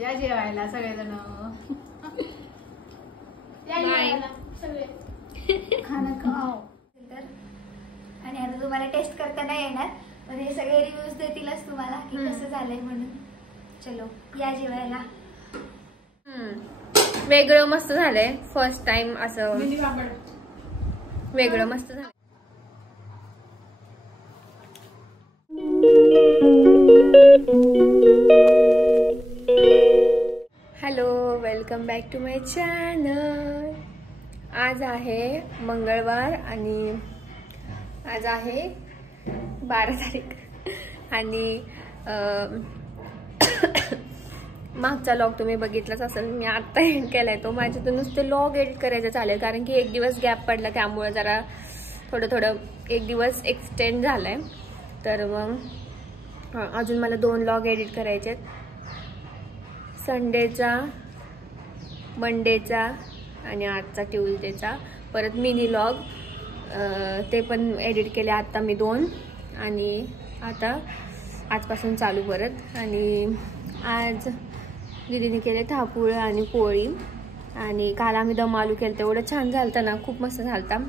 या जेवायला सगळेजण सगळे खाणं खाओ. आणि आता तुम्हाला टेस्ट करता नाही येणार, पण हे सगळे रिव्ह्यूज देतीलच तुम्हाला की कसं झालंय म्हणून. चलो या जेवायला. वेगळं मस्त झालंय. फर्स्ट टाइम असं वेगळं मस्त झालं. Hello, welcome back to my channel. आज आहे मंगळवार आणि आज आहे 12 तारीख आणि मागचा लॉग तुम्ही बघितलाच असेल. मी आत्ता एंड केलाय तो. माझे तर नुसते लॉग एडिट करायचं चालेल कारण की एक दिवस गॅप पडला, त्यामुळे जरा थोडं एक दिवस एक्सटेंड झालाय. तर मग अजून मला 2 लॉग एडिट करायचे आहेत. संडेचा, मंडेचा आणि आजचा ट्यूजडेचा. परत मिनी लॉग ते पण एडिट केले आत्ता मी 2 आणि आता आजपासून चालू परत. आणि आज दीदीने केले थापूळ आणि पोळी आणि काल आम्ही दम आलू केलं, तेवढं छान झालं ना, खूप मस्त झालं.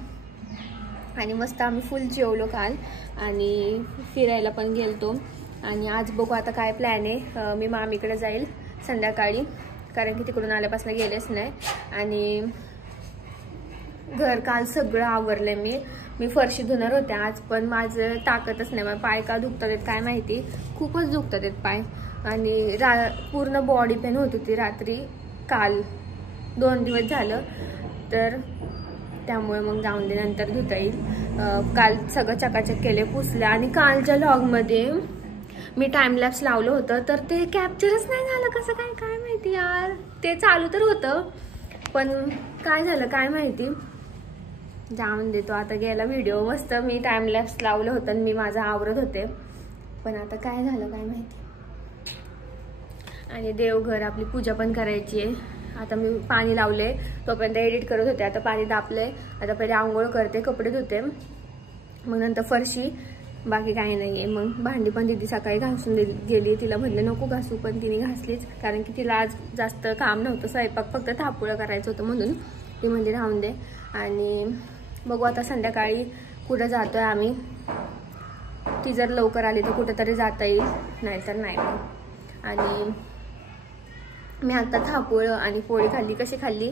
आणि मस्त आम्ही फुल जेवलो काल आणि फिरायला पण गेलतो. आणि आज बघू आता काय प्लॅन आहे. मी मामीकडे जाईल संध्याकाळी कारण की तिकडून आल्यापासून गेलेच नाही. आणि घर काल सगळं आवरलंय. मी फरशी धुणार होते आज, पण माझं ताकदच नाही. माझे पाय का दुखतात आहेत काय माहिती, खूपच दुखतात आहेत पाय. आणि पूर्ण बॉडी पेन होत होती रात्री काल 2 दिवस झालं, तर त्यामुळे मग जाऊन दे नंतर धुता येईल. काल सगळं चकाचक केले, पुसलं. आणि कालच्या लॉगमध्ये मी टाइमलॅप्स लावलं होतं तर ते कॅप्चरच नाही झालं. कसं काय माहिती यार. ते चालू तर होतं पण काय झालं काय माहिती. जाऊन देतो आता. गेला व्हिडिओ मस्त. मी टाइमलॅप्स लावलं होतं आणि मी माझं आवरत होते, पण आता काय झालं काय माहिती. आणि देवघर आपली पूजा पण करायची आहे. आता मी पाणी लावले, तोपर्यंत एडिट करत होते. आता पाणी तापलंय. आता पहिले आंघोळ करते, कपडे धुते, मग नंतर फरशी, बाकी काही नाही आहे. मग भांडी पण दीदी सकाळी घासून गेली. तिला म्हणले नको घासू, पण तिने घासलीच कारण की तिला आज जास्त काम नव्हतं. स्वयंपाक फक्त थापुळं करायचं होतं म्हणून ती म्हणजे राहून दे. आणि बघू आता संध्याकाळी कुठं जातोय आम्ही. ती जर लवकर आली तर कुठेतरी जाता येईल, नाहीतर नाही. आणि मी आता थापुळं आणि पोळी खाल्ली. कशी खाल्ली,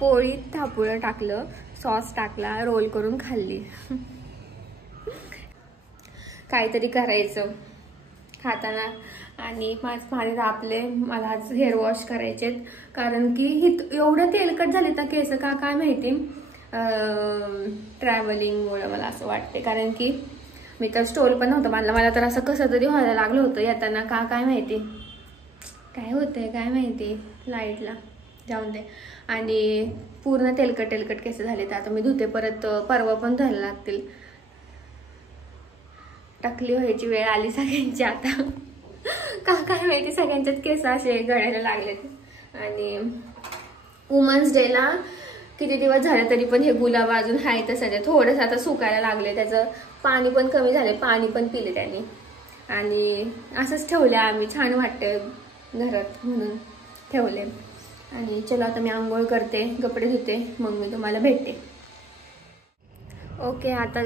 पोळीत थापुळं टाकलं, सॉस टाकला, रोल करून खाल्ली. काहीतरी करायचं खाताना. आणि माझे तापले. मला आज हेअर वॉश करायचेत कारण की एवढं तेलकट झाले तर केस का काय माहिती. ट्रॅव्हलिंगमुळे मला असं वाटते, कारण की मी तर स्टोल पण नव्हतं बांधलं. मला तर असं कसं तरी व्हायला लागलं होतं येताना का काय माहिती. काय होतंय काय माहिती लाईटला. जाऊन दे. आणि पूर्ण तेलकट केस झाले. तर आता मी धुते परत, परवा पण धुवायला लागतील. टकली व्हायची वेळ आली सगळ्यांची आता. का काय माहिती सगळ्यांच्याच केस असे गळायला लागलेत. आणि वुमन्स डेला किती दिवस झाले तरी पण हे गुलाब अजून आहे तसं थोडंसं आता सुकायला लागले. त्याचं पाणी पण कमी झाले, पाणी पण पिले त्याने. आणि असंच ठेवले आम्ही, छान वाटते घरात म्हणून ठेवले. आणि चला आता मी आंघोळ करते, कपडे धुते, मग मी तुम्हाला भेटते. ओके, आता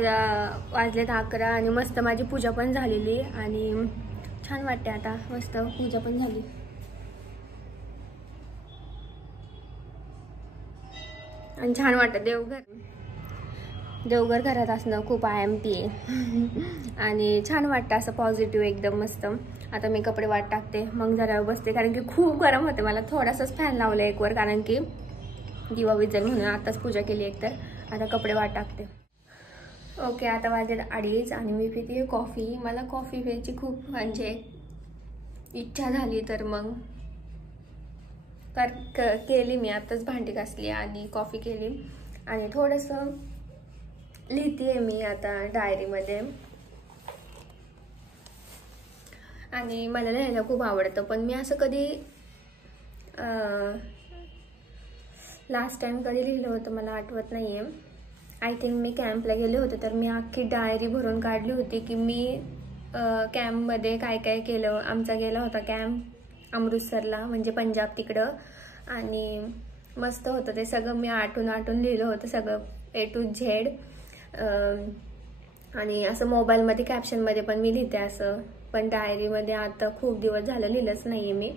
वाजलेत 11 आणि मस्त माझी पूजा पण झालेली आणि छान वाटते आता. मस्त पूजा पण झाली. आणि छान वाटतं. देवघर घरात असणं खूप IMP आहे. आणि छान वाटतं असं पॉझिटिव्ह एकदम मस्त. आता मी कपडे वाट टाकते, मग जरा बसते कारण की खूप गरम होते. मला थोडासाच फॅन लावला एक वर कारण की दिवा विजेल म्हणून. आताच पूजा केली एक तर. आता कपडे वाट टाकते. ओके, आता वाजले 2:30 आणि मी पिते कॉफी. मला कॉफी प्यायची खूप म्हणजे इच्छा झाली तर मग केली मी. आताच भांडी घासली आणि कॉफी केली आणि थोडंसं लिहिते मी आता डायरीमध्ये. आणि मला लिहायला खूप आवडतं, पण मी असं कधी लास्ट टाइम कधी लिहिलं होतं मला आठवत नाहीये. आय थिंक मी कॅम्पला गेले होते तर मी अख्खी डायरी भरून काढली होती की मी कॅम्पमध्ये काय काय केलं. आमचा गेला होता कॅम्प अमृतसरला, म्हणजे पंजाब तिकडं. आणि मस्त होतं ते सगळं. मी आठवून लिहिलं होतं सगळं A to Z. आणि असं मोबाईलमध्ये कॅप्शनमध्ये पण मी लिहिते असं, पण डायरीमध्ये आता खूप दिवस झालं लिहिलंच नाही मी.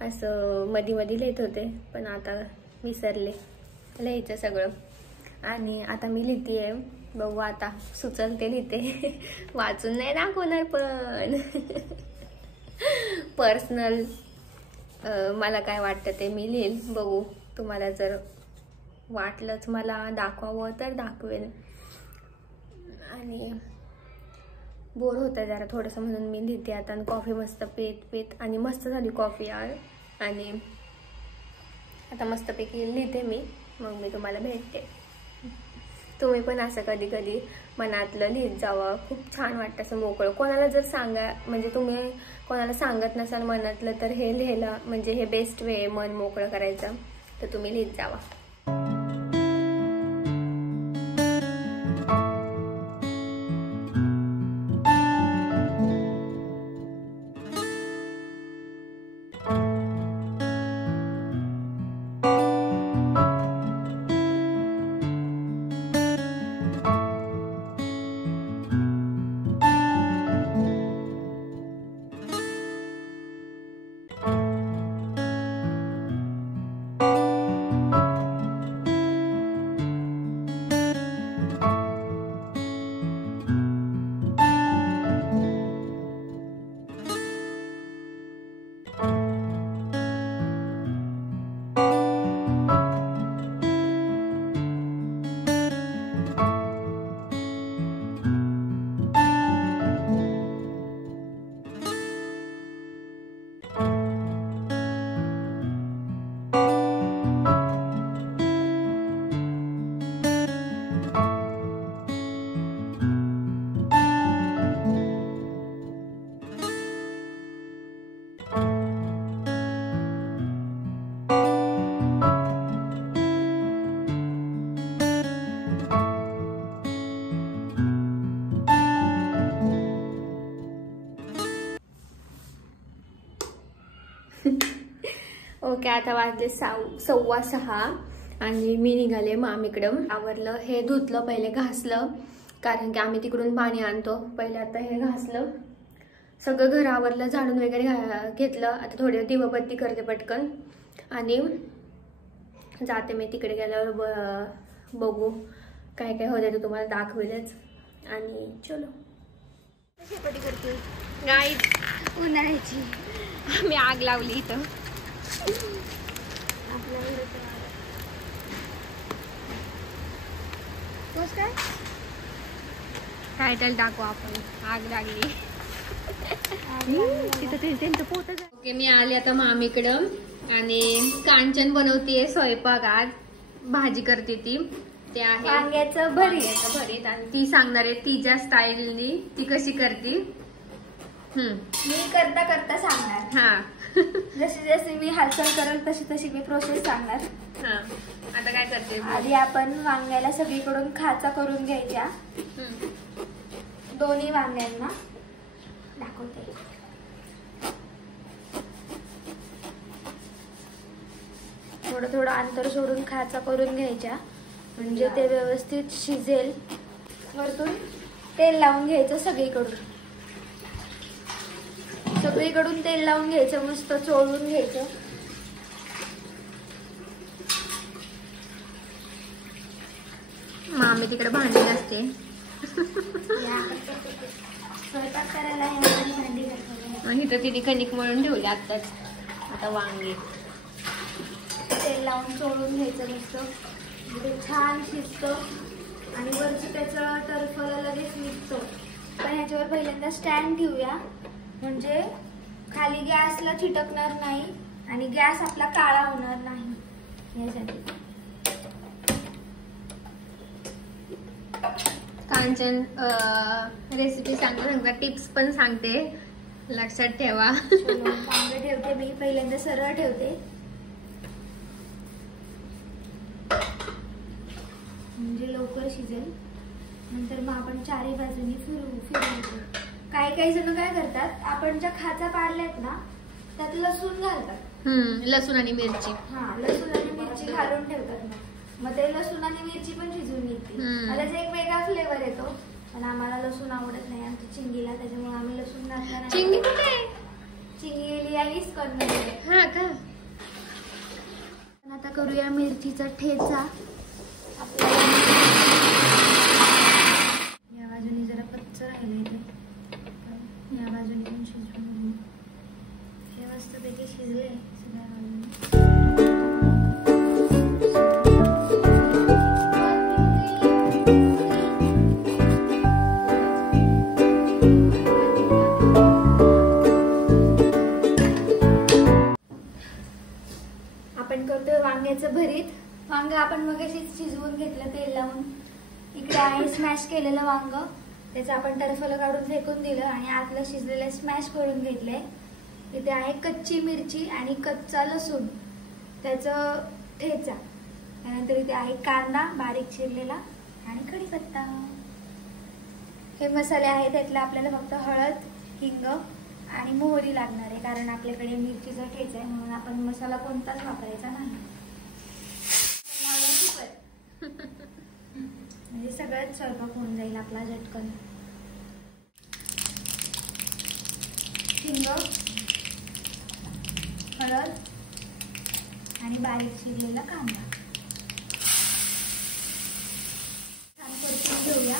असं मध्ये लिहित होते, पण आता विसरले लिहायचं सगळं. आणि आता मी लिहिते आहे, बघू आता सुचल ते लिहिते. वाचून नाही दाखवणार, पण पर्सनल मला काय वाटतं ते मी लिहिल. बघू, तुम्हाला जर वाटलंच मला दाखवावं तर दाखवेल. आणि बोर होतं जरा थोडंसं, म्हणून मी लिहिते आता. आणि कॉफी मस्त पेत आणि मस्त झाली कॉफी यार. आणि आता मस्तपैकी लिहिते मी, मग मी तुम्हाला भेटते. तुम्ही पण असं कधी कधी मनातलं लिहित जावं, खूप छान वाटतं असं मोकळं. कोणाला जर सांगा, म्हणजे तुम्ही कोणाला सांगत नसाल मनातलं, तर हे लिहायला म्हणजे हे बेस्ट वे मन मोकळं करायचं, तर तुम्ही लिहित जावा. ओके, आता वाजले 6:15 आणि मी निघाले मामीकडं. आवरलं, हे धुतलं, पहिले घासलं, कारण की आम्ही तिकडून पाणी आणतो. पहिले आता हे घासलं, सगळं घर आवरलं, झाडून वगैरे घेतलं. आता थोडी दिवाबत्ती करते पटकन आणि जाते मी. तिकडे गेल्यावर बघू काय काय होतं ते तुम्हाला दाखवेलच. आणि चलो शेपटी करते गाई उन्हाळ्याची. मी आग लावली इथं. टायटल टाकू आपण, आग लागली. ओके, मी आले आता मामीकडं आणि कांचन बनवतीये स्वयंपाक. आज भाजी करते ती, ते आहे वांग्याचं भरीत. आणि ती सांगणार आहे तिच्या स्टाईलनी ती कशी करते. मी करता सांगणार. हा, जशी मी हालचाल करेल तशी मी प्रोसेस सांगणार. हा, आता काय करते. आधी आपण वांग्याला सगळीकडून खाचा करून घ्यायच्या. दोन्ही वांग्यांना दाखवते. थोडं अंतर सोडून खाचा करून घ्यायच्या, म्हणजे ते व्यवस्थित शिजेल. वरतून तेल लावून घ्यायचं सगळीकडून तेल लावून घ्यायचं, मस्त चोळून घ्यायचं. मामी तिकडे भांडी असते. स्वयंपाक करायला भांडी घातली. इथं तिने कणिक मळून ठेवली आत्ताच. आता वांगी तेल लावून चोळून घ्यायचं मस्त, म्हणजे छान शिजतं आणि वरची त्याचं टरफल लगेच निघतं. पण ह्याच्यावर पहिल्यांदा स्टँड ठेवूया, म्हणजे खाली गॅसला चिटकणार नाही आणि गॅस आपला काळा होणार नाही यासाठी. कांचन रेसिपी सांगता टिप्स पण सांगते, लक्षात ठेवा. चांगलं ठेवते मी, पहिल्यांदा सरळ ठेवते म्हणजे लवकर शिजेल. नंतर मग आपण चारी बाजूनी फिरवतो. काही जण काय करतात, आपण ज्या खाचा पाडल्यात ना त्यात लसूण घालतात. लसूण आणि मिरची. हा, लसूण आणि मिरची घालून ठेवतात. मग ते लसूण आणि मिरची पण शिजून येते. त्याचा एक वेगळा फ्लेवर येतो. पण आम्हाला लसूण आवडत नाही आमच्या चिंगीला, त्याच्यामुळे आम्ही लसूण घातला नाही. चिंगी कुठे? चिंगी गेली आहे इस्कॉनमध्ये. हा का? आता करूया मिरचीचा ठेचा. आपल्याला या बाजूने जरा कच्चं राहिलंय ते, या बाजूने पण शिजवून घेऊ. हे मस्तपैकी शिजले सगळ्या बाजूने. आपण करतोय वांग्याचं भरीत. वांग आपण मगाशी शिजवून घेतलं तेल लावून. इकडे आहे स्मॅश केलेलं वांग, त्याचं आपण टरफलं काढून फेकून दिलं आणि आतलं शिजलेलं स्मॅश करून घेतलंय. इथे आहे कच्ची मिरची आणि कच्चा लसूण, त्याचं ठेचा. त्यानंतर इथे आहे कांदा बारीक चिरलेला आणि कढीपत्ता. हे मसाले आहेत, त्यातलं आपल्याला फक्त हळद, हिंग आणि मोहरी लागणार आहे, कारण आपल्याकडे मिरचीचा ठेचा आहे म्हणून आपण मसाला कोणताच वापरायचा नाही. म्हणजे सगळ्यात स्वयंपाक होऊन जाईल आपला झटकन. हिंग, हळद आणि बारीक चिरलेला कांदा छान परतून घेऊया.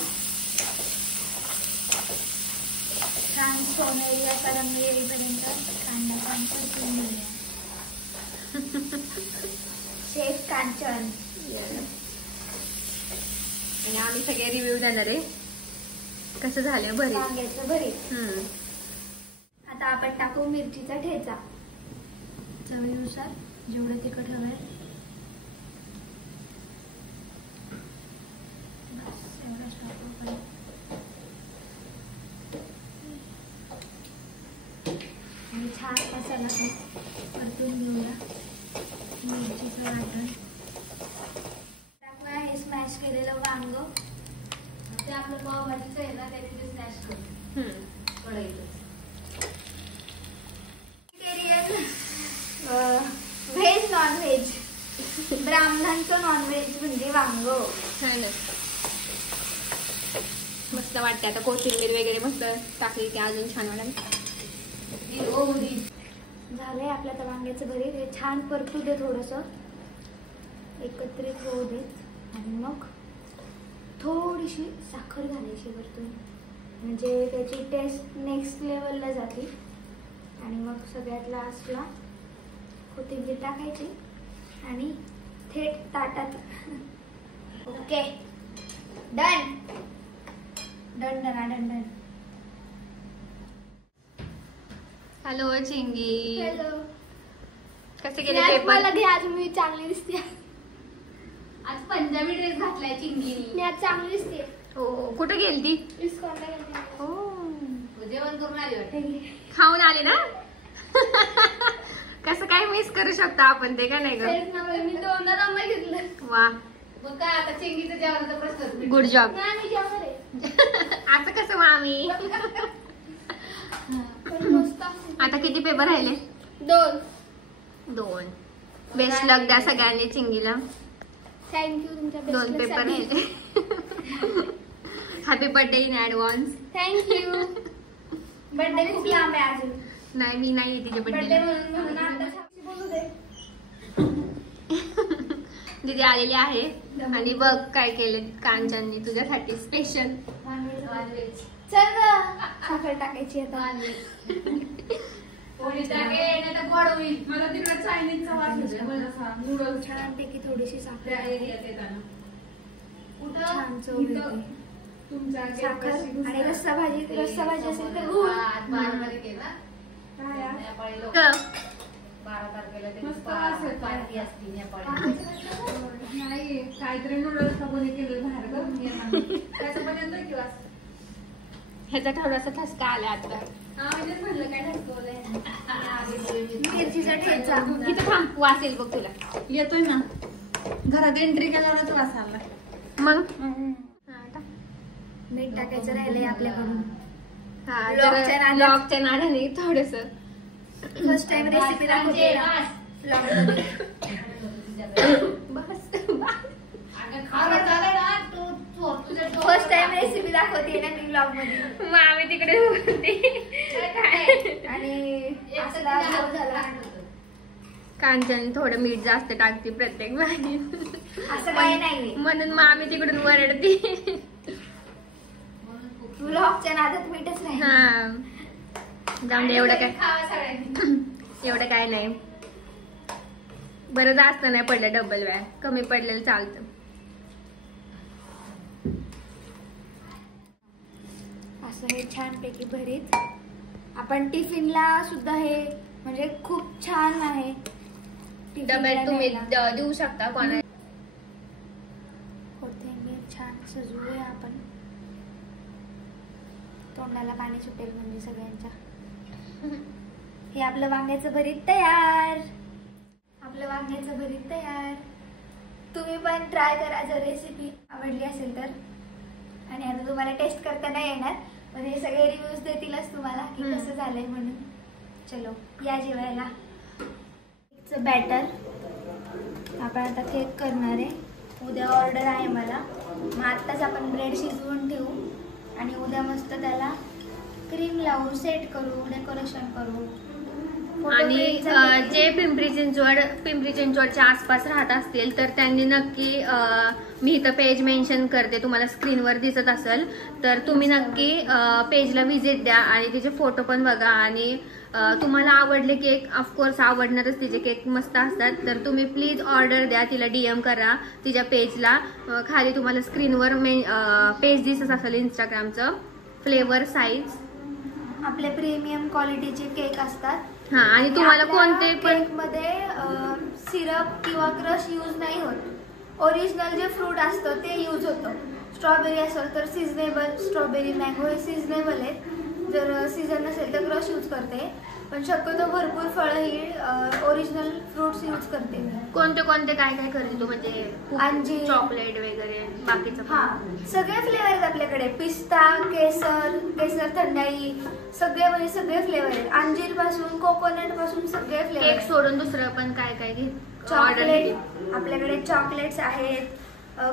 छान सोनेरी असा रंग येईपर्यंत कांदा छान परतून घेऊया. शेफ कांचन. आणि आम्ही सगळे रिव्ह्यू देणार आहे कसं झालं भरीत, वांग्याचं भरीत. आता आपण टाकू मिरचीचा ठेचा. चवीनुसार जेवढं तिखट हवंय बस एवढंच टाकू आपण. आणि छान मसाला परतून घेऊया. मिरचीचं वाटण टाकूया. हे स्मॅश केलेलं वांग, ते आपलं पावभाजीचं आहे ना, त्याने ते स्मॅश करू कढईतच. व्हेज नॉन व्हेज, ब्राह्मणांचं नॉन व्हेज म्हणजे वांग. छान मस्त वाटते. आता कोथिंबीर वगैरे मस्त टाकली की अजून छान वाटेल. झालंय आपल्या तर वांग्याचं भरीत. हे छान परतू दे, थोडस एकत्रित होऊ देत आणि मग थोडीशी साखर घालायची वरतून, म्हणजे त्याची टेस्ट नेक्स्ट लेवलला जाते. आणि मग सगळ्यात लास्टला कोथिंबीर टाकायची आणि थेट ताटात. Okay, done done done done done. Hello चिंगी, हॅलो. कसे गेले आज पेपर? मला घे, आज मी चांगली दिसते. आज पंजाबी ड्रेस घातलाय चिंगीनी. मी आज चांगली दिसते. हो, कुठे गेलती? इस्कॉनला गेले. हो, जेवण करून आली वाटते. खाऊन आले ना. कसं काय मिस करू शकतो आपण ते, का नाही ग? तेच ना, मी दोनदा रम्मा घेतलं. वा, मग काय आता चिंगीचं जेवणाचा प्रश्न. Good job. नाही, मी जेवणार आहे. असं कसं मामी? पण मस्त आहे. आता किती पेपर राहिले? 2. बेस्ट लक द्या सगळ्यांनी चिंगीला. थँक्यू, तुमच्या 2 पेपर राहिले. Happy birthday in advance. Thank you. Birthday खूप लांब आहे अजून. नाही, मी नाही तिच्या बर्थडे बर्थडे. म्हणून आता बोलू दे. दीदी आलेली आहे आणि बघ काय केले कांचननी तुझ्यासाठी स्पेशल. चल ग, साखर टाकायची आता. पोळी टाकेल नाही तर गोड होईल. मला तिकडे चायनीजचा वास येतोय. मला सांग, नूडल्स छानपैकी थोडीशी साखर त्या एरियात येताना छान चव येते. तुमच्या साखर आणि रस्सा भाजी असेल तर गूळ. 12 केला. काय? नेपाळी लोक ग. 12 तारखेला मस्त वास येतोय. पार्टी असती नेपाळी. नाही, काहीतरी नूडल्स कोणी केलं बाहेर ग. त्याचं पण येतोय की वास. ह्याचा थोडासा ठसका आला आता. हा, म्हणजे म्हणलं काय ठसकवलंय. मिरचीचा ठेचा. इथं थांब, वास येईल बघ तुला. येतोय ना, घरात एंट्री केल्यावरच वास आला. मग मीठ टाकायचं राहिलंय आपल्याकडून. हा, Vlogच्या नादात. ब्लॉगच्या नादाने थोडस फर्स्ट टाइम रेसिपी दाखवते vlogमध्ये. फर्स्ट टाइम रेसिपी दाखवते ना मी व्लॉग मध्ये. मग आम्ही तिकडे बोलते. आणि असला भाव झाला. कांचन थोडं मीठ जास्त टाकते प्रत्येक भाजीत. असं काही नाही. म्हणून मग आम्ही तिकडून वरडते. व्लॉगच्या नादात मीठच नाही. हा जाऊन दे, एवढं काय नाही. बरं जास्त नाही पडलं, डबल वेळ कमी पडलेलं चालतं. असं हे छानपैकी भरीत आपण टिफिनला सुद्धा हे म्हणजे खूप छान आहे. डब्यात तुम्ही देऊ शकता कोणा. कोथिंबीर छान सजवूया आपण. तोंडाला पाणी सुटेल म्हणजे सगळ्यांच्या. हे आपलं वांग्याचं भरीत तयार. तुम्ही पण ट्राय करा जर रेसिपी आवडली असेल तर. आणि आता तुम्हाला टेस्ट करता नाही येणार, पण हे सगळे रिव्ह्यूज देतीलच तुम्हाला की कसं झालंय म्हणून. चलो या जेवायला. केकचं बॅटर आपण आता केक करणार आहे. उद्या ऑर्डर आहे मला. मग आत्ताच आपण ब्रेड शिजवून ठेवू आणि उद्या मस्त त्याला क्रीम लावून सेट करू, डेकोरेशन करू. आणि जे पिंपरी चिंचवडच्या आसपास राहत असतील तर त्यांनी नक्की, मी इथं पेज मेन्शन करते, तुम्हाला स्क्रीनवर दिसत असेल तर तुम्ही नक्की पेजला व्हिजिट द्या आणि तिचे फोटो पण बघा. आणि तुम्हाला आवडले केक, ऑफकोर्स आवडणारच, तिचे केक मस्त असतात. तर तुम्ही प्लीज ऑर्डर द्या, तिला DM करा तिच्या पेजला. खाली तुम्हाला स्क्रीनवर पेज दिसत असेल इंस्टाग्रामचं. फ्लेवर साईज आपले प्रीमियम क्वालिटीचे केक असतात. हा, आणि तुम्हाला कोणते पण केक मध्ये सिरप किंवा क्रश यूज नाही होत. ओरिजिनल जे फ्रूट असतं ते यूज होतं. स्ट्रॉबेरी असेल तर सिजनेबल, स्ट्रॉबेरी मँगो हे सिजनेबल आहेत. जर सीझन नसेल तर क्रश यूज करते, पण शक्यतो भरपूर फळं ही ओरिजिनल फ्रुट्स यूज करते. कोणते काय करेल तू, म्हणजे अंजीर, चॉकलेट वगैरे बाकीचं? हा, सगळे फ्लेवर आहेत आपल्याकडे. पिस्ता, केसर थंडाई, सगळे म्हणजे सगळे फ्लेवर आहेत. अंजीर पासून कोकोनट पासून सगळे फ्लेवर. केक सोडून दुसरं पण काय चॉकलेट आपल्याकडे चॉकलेट्स आहेत,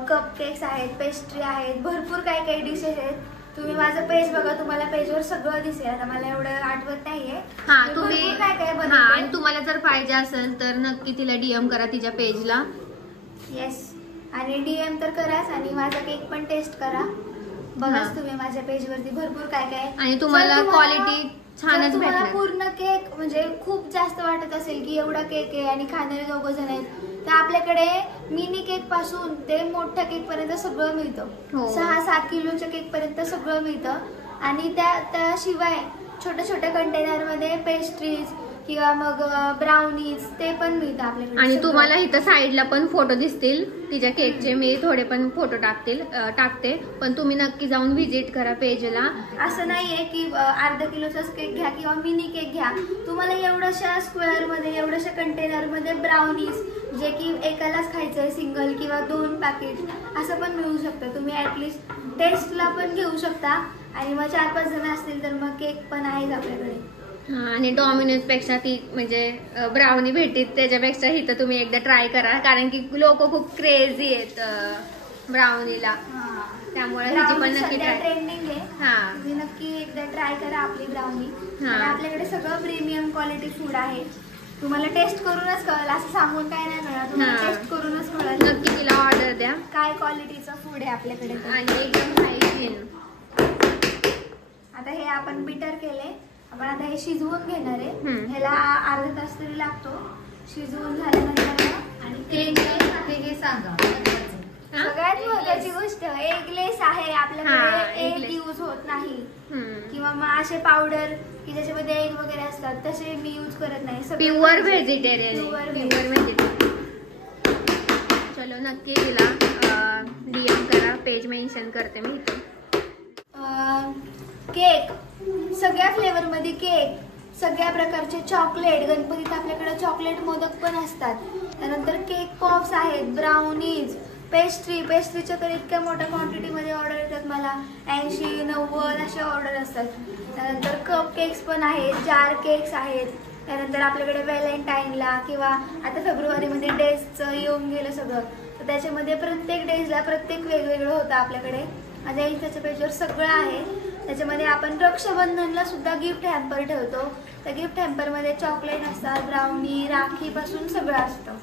कप केक्स आहेत, पेस्ट्री आहेत, भरपूर काही डिशेस आहेत. तुम्ही माझं पेज बघा, तुम्हाला पेजवर सगळं दिसेल. आता मला एवढं आठवत नाहीये. हा, तुम्ही काय बनवते. आणि तुम्हाला जर पाहिजे असेल तर नक्की तिला DM करा तिच्या पेजला. येस, आणि DM तर कराच आणि माझा केक पण टेस्ट करा. बघाच तुम्ही माझ्या पेजवरती भरपूर काय. आणि तुम्हाला क्वालिटी छानच भेटणार. पूर्ण केक म्हणजे खूप जास्त वाटत असेल की एवढा केक आहे आणि खाणारे 2 जण आहेत, तर आपल्याकडे मिनी केक पासून ते मोठ्या केक पर्यंत सगळं मिळतं. 6-7 किलोच्या केक पर्यंत सगळं मिळतं. आणि त्याशिवाय छोट्या कंटेनर मध्ये पेस्ट्रीज किंवा मग ब्राउनीज ते पण मिळतं आपल्याकडे. आणि तुम्हाला इथं साईडला पण फोटो दिसतील तिच्या केकचे. मी थोडे पण फोटो टाकते, पण तुम्ही नक्की जाऊन व्हिजिट करा पेजला. असं नाहीये की अर्धा किलोचाच केक घ्या किंवा मिनी केक घ्या. तुम्हाला एवढ्याशा स्क्वेअर मध्ये, एवढ्याशा कंटेनर मध्ये ब्राउनीज जे की एकालाच खायचंय, सिंगल किंवा 2 पॅकेट असं पण मिळू शकतं. तुम्ही ऍटलिस्ट टेस्टला पण घेऊ शकता. आणि मग 4-5 जण असतील तर मग केक पण आहेत आपल्याकडे. आणि डॉमिनोज पेक्षा ती म्हणजे ब्राउनी भेटीत त्याच्यापेक्षा इथं तुम्ही एकदा ट्राय करा, कारण की लोक खूप क्रेझी आहेत ब्राउनीला. त्यामुळे हिची पण नक्की ट्रेंडिंग आहे. तुम्ही नक्की एकदा ट्राय करा आपली ब्राउनी. आपल्याकडे सगळं प्रीमियम क्वालिटी फूड आहे. तुम्हाला टेस्ट करूनच कळेल, असं सांगून काय नाही मिळणार. तुम्हाला टेस्ट करूनच कळेल. नक्की तिला ऑर्डर द्या. काय क्वालिटीचं फूड आहे आपल्याकडे आणि एकदम हायजीन. आता हे आपण बिटर केले. आपण आता हे शिजवून घेणार आहे. ह्याला अर्धा तास तरी लागतो. शिजवून झाल्यानंतर आणि सांगा सगळ्यात महत्वाची गोष्ट एगलेस आहे आपल्याकडे. एग यूज होत नाही किंवा मग असे पावडर की ज्याच्यामध्ये एग वगैरे असतात तसे मी यूज करत नाही. Pure vegetarian. चलो नक्की तिला DM करा, पेज मेन्शन करते मी इथे. केक सगळ्या फ्लेवर मध्ये, केक सगळ्या प्रकारचे, चॉकलेट, गणपतीत आपल्याकडे चॉकलेट मोदक पण असतात. त्यानंतर केक पॉप्स आहेत, ब्राउनीज, पेस्ट्रीच्या तर इतक्या मोठ्या क्वांटिटीमध्ये ऑर्डर येतात मला. 80-90 असे ऑर्डर असतात. त्यानंतर कप केक्स पण आहेत, जार केक्स आहेत, त्यानंतर आपल्याकडे व्हॅलेंटाईनला किंवा आता फेब्रुवारीमध्ये डेजचं येऊन गेलं सगळं, तर त्याच्यामध्ये प्रत्येक डेजला प्रत्येक वेगवेगळं होतं आपल्याकडे. माझ्या इन्स्टाच्या पेजवर सगळं आहे. त्याच्यामध्ये आपण रक्षाबंधनला सुद्धा गिफ्ट हॅम्पर ठेवतो. त्या गिफ्ट हॅम्परमध्ये चॉकलेट असतात, ब्राउनी, राखीपासून सगळं असतं.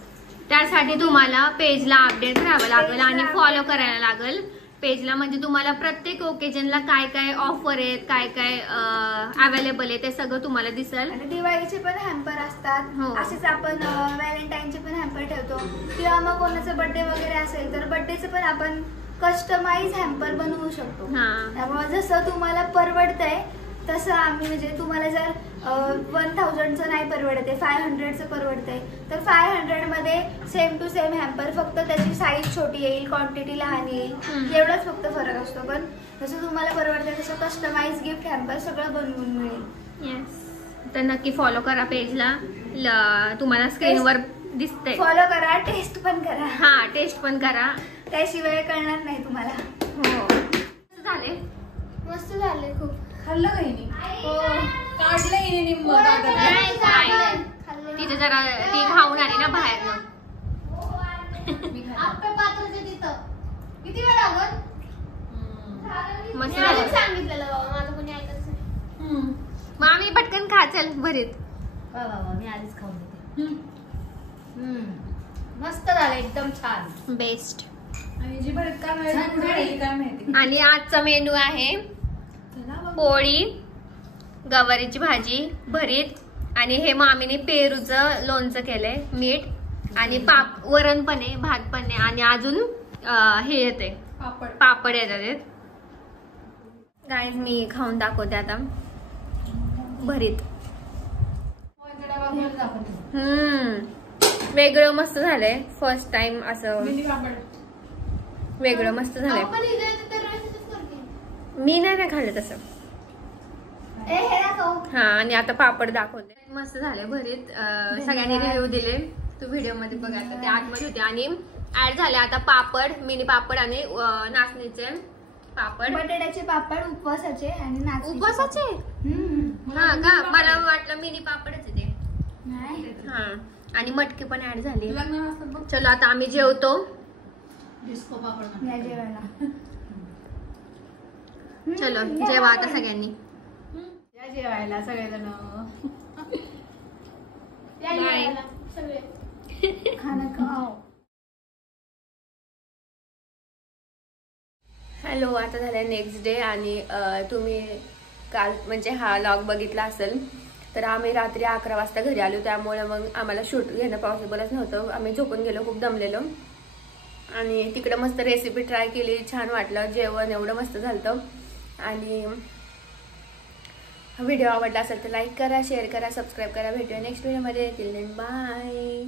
त्यासाठी तुम्हाला पेजला अपडेट राहावं लागेल आणि फॉलो करायला लागेल पेजला. म्हणजे तुम्हाला प्रत्येक ओकेजनला काय काय ऑफर आहेत, काय काय अवेलेबल आहे ते सगळं तुम्हाला दिसेल. आणि दिवाळीचे पण हॅम्पर असतात. हो. असेच आपण व्हॅलेंटाईनचे पण हॅम्पर ठेवतो किंवा मग कोणाचा बर्थडे वगैरे असेल तर बर्थडेचं पण आपण कस्टमाइज हॅम्पर बनवू शकतो. त्यामुळे जसं तुम्हाला परवडतंय तसं आम्ही, म्हणजे तुम्हाला जर 1000चं नाही परवडते, 500चं परवडतंय तर 500 मध्ये सेम टू सेम हॅम्पर, फक्त त्याची साईज छोटी येईल, क्वांटिटी लहान येईल, एवढाच फक्त फरक असतो. पण जसं तुम्हाला परवडतंय तसं कस्टमाइज गिफ्ट हॅम्पर सगळं बनवून मिळेल. येस, तर नक्की फॉलो करा पेजला. तुम्हाला स्क्रीनवर दिसतंय. फॉलो करा, टेस्ट पण करा. हा, टेस्ट पण करा, त्याशिवाय कळणार नाही तुम्हाला. हो. झाले, मस्त झाले खूप. खाल्लं का हिने? हो. काढलं हिने निम्म. तिथे जरा ती खाऊन आली ना बाहेरनं. किती वेळ लागत? मस्त झालं. सांगितलेलं बाबा, माझं कोणी ऐकत नाही. मग आम्ही पटकन खा, चल भरीत. मी आधीच खाऊन घेते. मस्त झालं, एकदम छान, बेस्ट. आणि जी भरत काय माहिती काय माहिती. आणि आजचा मेनू आहे पोळी, गवारीची भाजी, भरीत आणि हे मामीने पेरूचं लोणचं केलंय, मीठ आणि वरण पण आहे, भात पण आहे आणि अजून हे येते पापड येतात. गाईज मी खाऊन दाखवते आता भरीत. वेगळं मस्त झालंय. फर्स्ट टाइम असं वेगळं मस्त झालंय. मी नाही ना खाल्लं तसं. हा, आणि आता पापड दाखवते. मस्त झाले भरीत. सगळ्यांनी रिव्ह्यू दिले, तू व्हिडिओ मध्ये बघायला ते आतमध्ये होते. आणि ऍड झाले आता पापड, मिनी पापड आणि नाचणीचे पापड, बटाट्याचे पापड उपवासाचे आणि नाचणीचे. उपवासाचे? हा का, मला वाटलं मिनी पापडच आहे ते. नाही. हा, आणि मटकी पण ऍड झाली. लग्न. चलो आता आम्ही जेवतो. डिस्को पापड या जेवायला. चलो जेवा आता सगळ्यांनी. या जेवायला सगळेजण. बाय. खाणं खाओ. हॅलो, आता झालाय नेक्स्ट डे आणि तुम्ही काल म्हणजे हा व्लॉग बघितला असेल. तर आम्ही रात्री 11 वाजता घरी आलो, त्यामुळे मग आम्हाला शूट घेणं पॉसिबलच नव्हतं. आम्ही झोपून गेलो, खूप दमलेलो. आणि तिकडं मस्त रेसिपी ट्राय केली, छान वाटलं. जेवण एवढं मस्त झालं. आणि व्हिडिओ आवडला असेल तर लाईक करा, शेअर करा, सबस्क्राईब करा. भेटूया नेक्स्ट व्हिडिओमध्ये. Till then bye.